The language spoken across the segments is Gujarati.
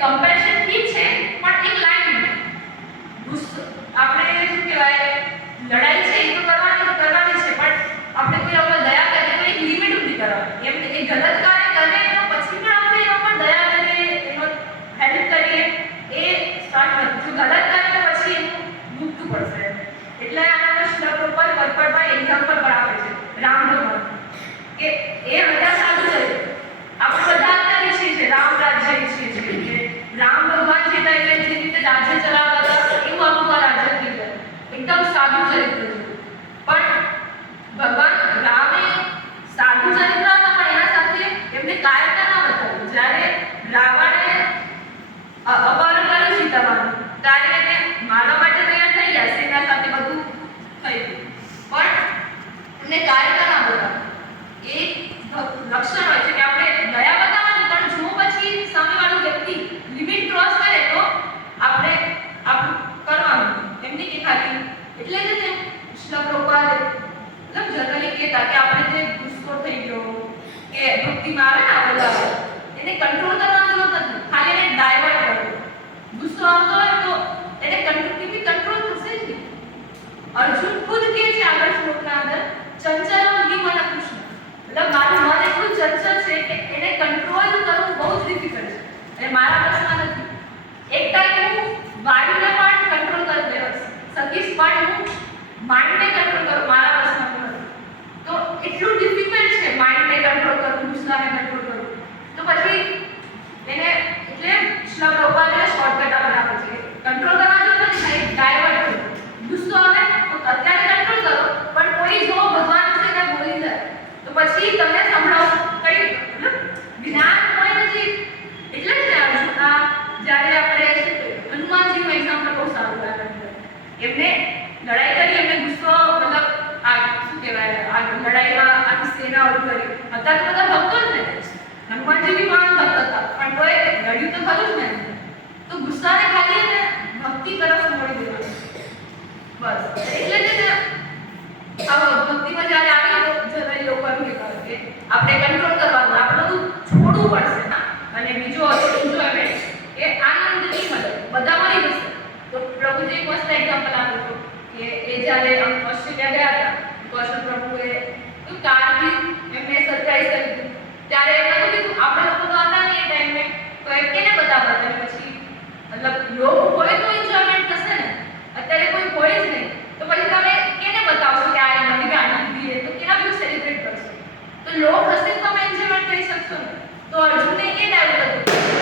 કમ્પેરિઝન ઠીક છે પણ એક લાઈન આપણે શું કહેવાય લડાઈ છે એ તો કરવાની છે પણ આપણે કોઈ ઉપર દયા કરીએ તો એક લિમિટ સુધી કરવાની એમ એ ગલત કાર્ય કરે તો પછી પણ આપણે એના પર દયા કરીએ એનો હેલ્પ કરીએ એ સ્ટાર્ટ જો ગલત કરે તો પછી એનું મૂકવું પડશે એટલે આના શ્લોક ઉપર પરપરભાઈ એક્ઝામ્પલ પર આપે છે રામ ભગવાન કે એ બધા સાધુ છે આપણે બધા અત્યારે છીએ રામ રાજ્ય ઈચ્છીએ છીએ કે રામ ભગવાન જે રીતે રાજ્ય ચલાવતા હતા એવું આપણું રાજ્ય થઈ જાય એકદમ સાધુ ચરિત્ર છે પણ ભગવાન રામે સાધુ ચરિત્ર હતા પણ એના સાથે એમને કાયરતા ના બતાવી જ્યારે રાવણે અપહરણ કર્યું સીતામાનું ત્યારે એને મારવા માટે તૈયાર થઈ ગયા સેના સાથે બધું થઈ ગયું પણ એમને કાયરતા ના બતાવી એક લક્ષણ હોય છે કે આપણે દયા બતાવવાની પણ જો પછી સામેવાળો વ્યક્તિ લિમિટ ક્રોસ કરે તો આપણે આપણું કરવાનું એમને કે ખાલી એટલે જ તે શ્લોક રોપાલ મતલબ જનરલી કહેતા કે આપણે જે ગુસ્સો થઈ ગયો કે ભક્તિમાં આવે ને આ બધા એને કંટ્રોલ કરવાની જરૂર નથી ખાલી એને ડાયવર્ટ કરવો ગુસ્સો આવતો હોય તો એને કંટ્રોલ થશે જ નહીં અર્જુન ખુદ કહે છે આગળ શ્લોકના અંદર ચંચલમ હિ મન કૃષ્ણ મતલબ મારું મન એટલું ચંચલ છે કે એને કંટ્રોલ કરવું બહુ જ ડિફિકલ્ટ છે અને મારા બસમાં નથી એક ટાઈમ હું વાયુને પણ કંટ્રોલ કરી લેવા શકીશ પણ હું માઇન્ડને કંટ્રોલ કરું મારા બસમાં નથી તો એટલું ડિફિકલ્ટ છે માઇન્ડને કંટ્રોલ કરવું ગુસ્સાને કંટ્રોલ કરવું તો પછી એને એટલે શ્લોક રોપાલે શોર્ટકટ આપણે આપે છે કંટ્રોલ કરવા જો નથી ડાયવર્ટ કરો ગુસ્સો આવે તો અત્યારે કંટ્રોલ કરો પણ કોઈ જો ભગવાન વિશે કંઈ બોલી જાય તો પછી તમને સંભળાવો કઈ મતલબ જ્ઞાન હોય નથી એટલે જ ને અર્જુના જ્યારે આપણે હનુમાનજીનું એક્ઝામ્પલ બહુ સારું લાગે એમને લડાઈ કરી એમને ગુસ્સો મતલબ આ શું કહેવાય આ લડાઈમાં આખી સેના ઉભી કરી અત્યારે બધા ભક્તો જ ને હનુમાનજી બી મહાન ભક્ત હતા પણ કોઈ લડ્યું તો ખરું જ ને તો ગુસ્સાને ખાલી ને ભક્તિ તરફ મોડી દેવાનું બસ એટલે જ ને આ ભક્તિમાં જ્યારે આવી તો જનરલી લોકો એમ કહેતા કે આપણે કંટ્રોલ કરવાનું આપણે બધું છોડવું પડશે ના અને બીજો એન્જોયમેન્ટ એ આનંદ નહીં મળે બધા મળી જશે તો પ્રભુજી એક મસ્ત એક્ઝામ્પલ આપ્યું હતું કે એ જ્યારે ઓસ્ટ્રેલિયા ગયા હતા કૃષ્ણ પ્રભુએ કારથી એમને સરપ્રાઈઝ કરી દીધું ત્યારે એમને કીધું આપણે લોકો તો હતા નહીં એ ટાઈમે તો એ કેને બતાવતા પછી મતલબ લોકો હોય તો એન્જોયમેન્ટ થશે ને અત્યારે કોઈ હોય જ નહીં તો પછી તમે કેને બતાવશો કે આ નવી ગાડી લીધી તો કેના બી સેલિબ્રેટ કરશો તો લોક હશે તો તમે એન્જોયમેન્ટ કરી શકશો ને તો અર્જુનને એ ડાયલોગ હતું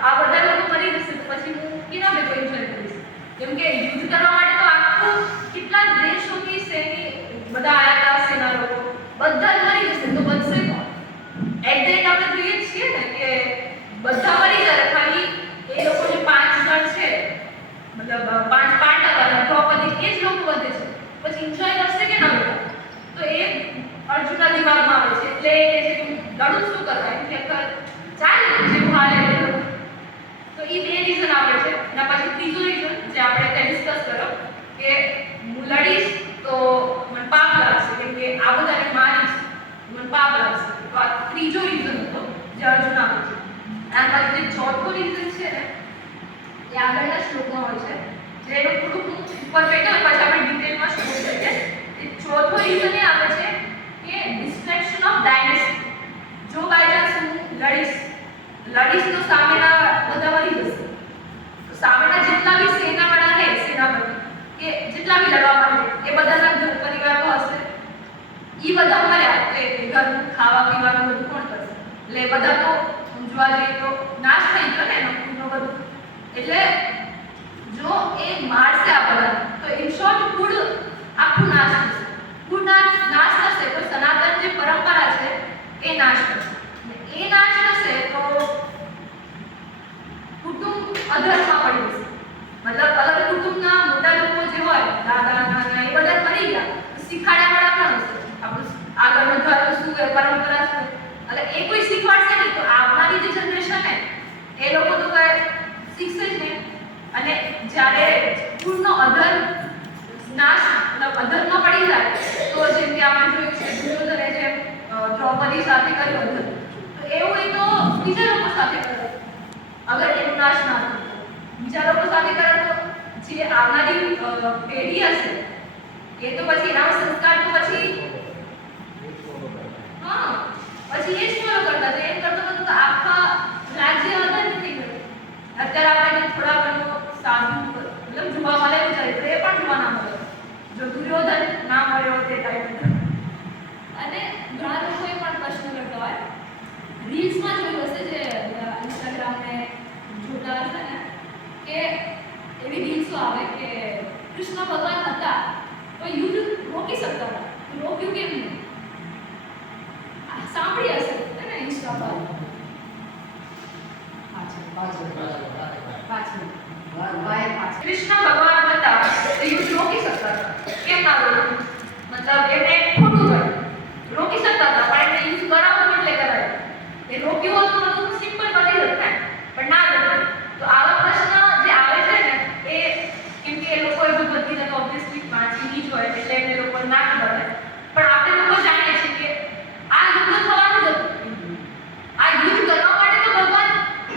આ બધા લોકો મરી જશે તો પછી હું કેના બે કોઈ એન્જોય કરીશ કેમ કે યુદ્ધ કરવા માટે તો આખું કેટલા દેશોથી બધા આયા હતા સેના લોકો બધા જ મરી જશે તો બચશે કોણ એટ ધ એન્ડ આપણે જોઈએ છીએ ને કે બધા મરી જાય ખાલી એ લોકો જે 5 જણ છે મતલબ 5 પાંડવ અને દ્રૌપદી એ જ લોકો વધે છે પછી એન્જોય કરશે કે ના તો એ અર્જુનના દિમાગમાં આવે છે એટલે એ છે કે લડું શું કરવા એમ કે ચાલે જેવું હાલે તો એ બે રીઝન આવે છે અને પછી ત્રીજો રીઝન જે આપણે ત્યાં ડિસ્કસ કર્યો કે હું લડીશ તો મને પાપ લાગશે કેમ કે આ બધાને મારીશ મને પાપ લાગશે તો આ ત્રીજો રીઝન હતો જે અર્જુન આપે છે અને પછી જે ચોથો રીઝન છે ને એ આગળના શ્લોકમાં હોય છે જે એનું થોડુંક હું ઉપર બેઠો પછી આપણે ડિટેલમાં શ્લોક જોઈએ એ ચોથો રીઝન એ આવે છે કે ડિસ્ટ્રેક્શન ઓફ ડાયનેસ્ટી જો બાય ચાન્સ હું લડીશ તો સામેના બધા મરી જશે તો સામેના જેટલા બી સેનાવાળા રહે સેનાપતિ કે જેટલા બી લડવા માટે એ બધાના ઘર પરિવારો હશે એ બધા મર્યા તો એ ઘરનું ખાવા પીવાનું બધું કોણ કરશે એટલે બધા તો સમજવા જઈએ તો નાશ થઈ ગયો ને એનો પૂરનો બધું એટલે જો એ મારશે આ બધા તો ઇન શોર્ટ ફૂડ આખું નાશ થશે ફૂડ નાશ થશે તો સનાતન જે પરંપરા છે એ નાશ થશે એ નાશ થશે તો કુટુંબ અધરમાં પડી જશે મતલબ અલગ કુટુંબના મોટા લોકો જે હોય દાદા નાના એ બધા મરી ગયા તો શીખાડ્યાવાળા પણ હશે આપણું આગળનું ધર્મ શું છે પરંપરા શું એટલે એ કોઈ શીખવાડશે નહીં તો આવનારી જે જનરેશન ને એ લોકો તો કઈ શીખશે જ નહીં અને જ્યારે પૂર્ણ અધર નાશ મતલબ અધરમાં પડી જાય તો જેમ કે આપણે કર્યો હતો. તો એવું હોય તો બીજા લોકો સાથે કરો. અગર એનો નાશ ના થાય તો બીજા લોકો સાથે કરે તો જે આવનારી પેઢી હશે એ તો પછી એના સંસ્કાર તો પછી હા પછી એ જ ફોલો કરતા તો એમ કરતો તો આખા રાજ્ય અધર થઈ ગયું. અત્યારે આપણે થોડા ઘણો સાધુ મતલબ જોવા મળે ચરિત્ર એ પણ જોવા ના મળે. જો દુર્યોધન ના મળ્યો તે ટાઈમે. અને ઘણા લોકો એ પણ પ્રશ્ન કરતા હોય રીલ્સમાં જોયું હશે જે ઇન્સ્ટાગ્રામ ને જોતા હશે ને કે એવી રીલ્સો આવે કે કૃષ્ણ ભગવાન હતા તો યુદ્ધ રોકી શકતા હતા. રોક્યું કેમ નહીં? સાંભળી હશે ને ઇન્સ્ટા પર કૃષ્ણ ભગવાન હતા તો યુદ્ધ રોકી શકતા હતા. કેમ ના રોક્યું? મતલબ એને ખોટું થયું. રોકી શકતા હતા પણ એને યુદ્ધ કરાવવું એટલે કરાવ્યું. એ રોક્યું હોત તો બધું સિમ્પલ પતી જત ને પણ ના રોક્યું. તો આવા પ્રશ્ન જે આવે છે ને એ કેમ કે એ લોકોએ ભગવદ ગીતા તો ઓબ્વિયસલી વાંચી જ હોય એટલે એને લોકો ના ખબર હોય. પણ આપણે લોકો જાણીએ છીએ કે આ યુદ્ધ થવાનું જ હતું. આ યુદ્ધ કરવા માટે તો ભગવાન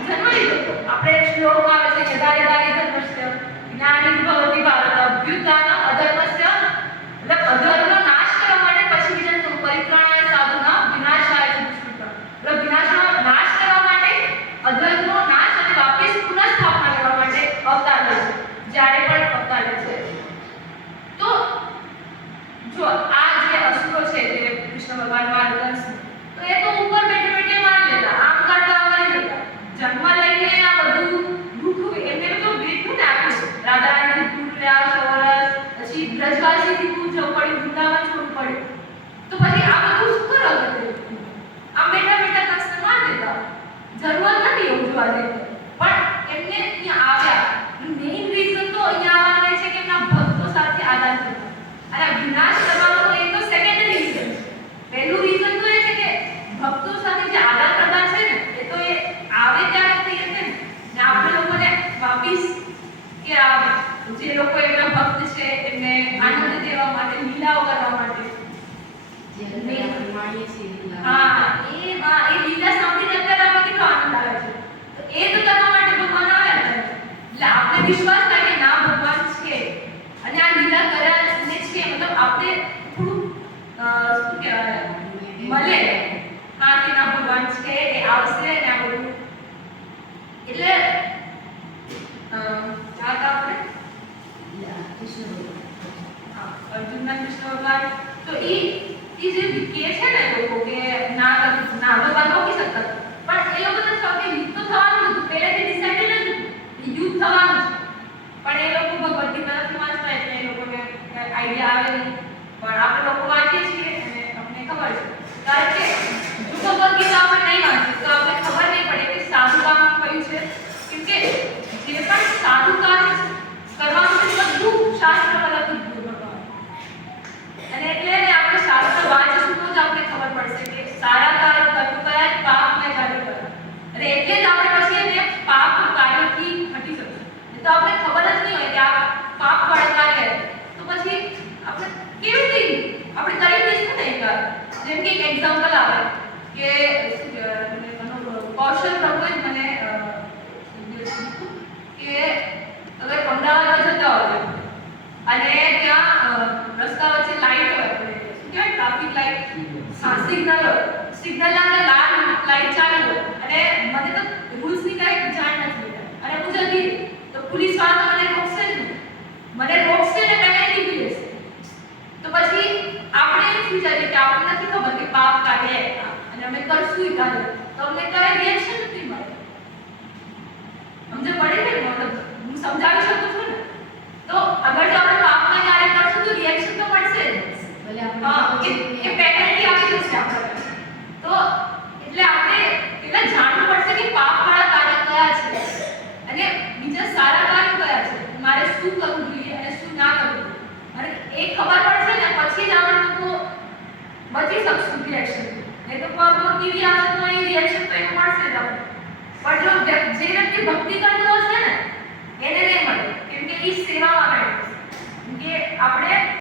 જન્મ લીધો હતો. આપણે શ્લોક આવે છે કે યદા યદા ધર્મસ્ય જ્ઞાનિર્ભવતિ ભારત અભ્યુત્થાન અધર્મસ્ય મતલબ અધર્મનો નાશ કરવા માટે પછી બીજા પરિત્રાણાય સાધુના વિનાશાય દુષ્કૃતમ. મતલબ વિનાશનો નાશ કરવા માટે અધર્મનો નાશ અને વાપસ પુનઃસ્થાપના કરવા માટે અવતાર લે છે. જ્યારે પણ અવતાર લે છે તો જો આ જે અસુરો છે જે કૃષ્ણ ભગવાન માર્ગદર્શ તો એ તો ઉપર બેઠે બેઠે મારી લેતા આમ કરતા મરી જતા. જન્મ લઈને આ બધું દુઃખ એમને તો વેઠું ને આપ્યું. રાધા રાણી દૂર રહ્યા 6 વર્ષ પછી બ્રજવાસીથી દૂર જવું પડ્યું, વૃંદાવન છોડવું પડ્યું. તો પછી આ બધું શું કરવા કર્યું? આમ બેઠા બેઠા કૃષ્ણ માર દેતા. જરૂર નથી એવું જોવા જઈએ પણ એમને અહીંયા આવ્યા મેઇન રીઝન તો અહીંયા આવવાનું છે કે એમના ભક્તો સાથે આદાન કરતા. અને વિનાશ કરવાનો એ તો સેકન્ડરી રીઝન છે. પહેલું રીઝન તો એ છે કે ભક્તો સાથે જે આદાન પ્રદાન છે ને એ તો એ આવે ત્યારે થઈ છે ને આપણે લોકોને વાપસ કે જે લોકો એમના ભક્ત છે એમને આનંદ દેવા માટે લીલાઓ કરવા માટે હા એ લીલા સાંભળીને અત્યારે આપણે કેટલો આનંદ આવે છે. તો એ તો કરવા માટે ભગવાન આવ્યા હતા. એટલે આપણે વિશ્વાસ થાય કે ના ભગવાન છે અને આ લીલા કર્યા ને છે મતલબ આપણે થોડું શું કહેવાય મળે હા કે ના ભગવાન છે એ આવશે ને આ બધું એટલે આપણે અર્જુનના કૃષ્ણ ભગવાન તો એ જે કે છે ને લોકો કે ના ભગવાન રોકી શકતા પણ એ લોકો તો સૌથી યુદ્ધ તો થવાનું હતું. પહેલેથી ડિસાઇડેડ જ હતું યુદ્ધ થવાનું છે પણ એ લોકો ભગવદ ગીતા નથી વાંચતા એટલે એ લોકોને આઈડિયા આવે નહીં. પણ આપણે લોકો વાંચીએ છીએ અને અમને ખબર છે. કારણ કે જો ભગવદ ગીતા આપણે નહીં વાંચીએ તો આપણે ખબર નહીં પડે કે સાધુ કામ કયું છે. કેમ કે જે પણ સાધુ કામ કરવાનું છે બધું શાસ્ત્રમાં લખેલું છે ભગવાન. અને એટલે આપણે શાસ્ત્ર વાંચીશું તો જ આપણે ખબર પડશે કે સારા કાર્ય કરવું કયા પાપને કાર્ય કરવા. અને એટલે જ આપણે પછી એને પાપ કાર્યથી હટી શકીશું. તો આપણે ખબર જ નહીં હોય કે આ પાપ વાળા કાર્ય તો પછી આપણે કેવી રીતે આપણે કરી દઈશું ને એક જેમ કે એક એક્ઝામ્પલ આવે કે કૌશલ પ્રભુએ મને કે અગર અમદાવાદમાં જતા હોય અને ત્યાં રસ્તા વચ્ચે લાઈટ હોય શું કહેવાય ટ્રાફિક લાઈટ હા સિગ્નલ આગળ લાલ લાઈટ ચાલુ હોય અને મને તો રૂલ્સની કાંઈ જાણ નથી અને હું જતી તો પોલીસ વાળા મને રોકશે જ નહીં. મને રોકશે ને પેનલ્ટી બી લેશે. તો પછી આપણે એમ વિચારીએ કે આપણને નથી ખબર કે પાપ કાઢે અને અમે કરશું કાઢે તો અમને કઈ રિએક્શન નથી મળે. સમજ પડે ને મતલબ હું સમજાવી શકું છું ને. તો અગર જો આપણે પાપના કાર્ય કરશું તો રિએક્શન તો મળશે જ. ભલે આપણે એ પેનલ્ટી આપી દેશે આપણે. તો એટલે આપણે એટલે જાણવું પડશે કે પાપ વાળા કાર્ય કયા છે અને બીજા સારા કાર્ય કયા છે. મારે શું કરવું જોઈએ અને શું ના કરવું જોઈએ. અને એ ખબર પડશે ને પછી જ આપણે લોકો બચી શકશું રિએક્શન. નહીં તો પગમાં કીડી આવે તો એ રિએક્શન તો એનું મળશે જ આપણે. પણ જો જે વ્યક્તિ ભક્તિ કરતો હશે ને એને નહીં મળે કેમ કે એ સેવામાં રહે. કેમ કે આપણે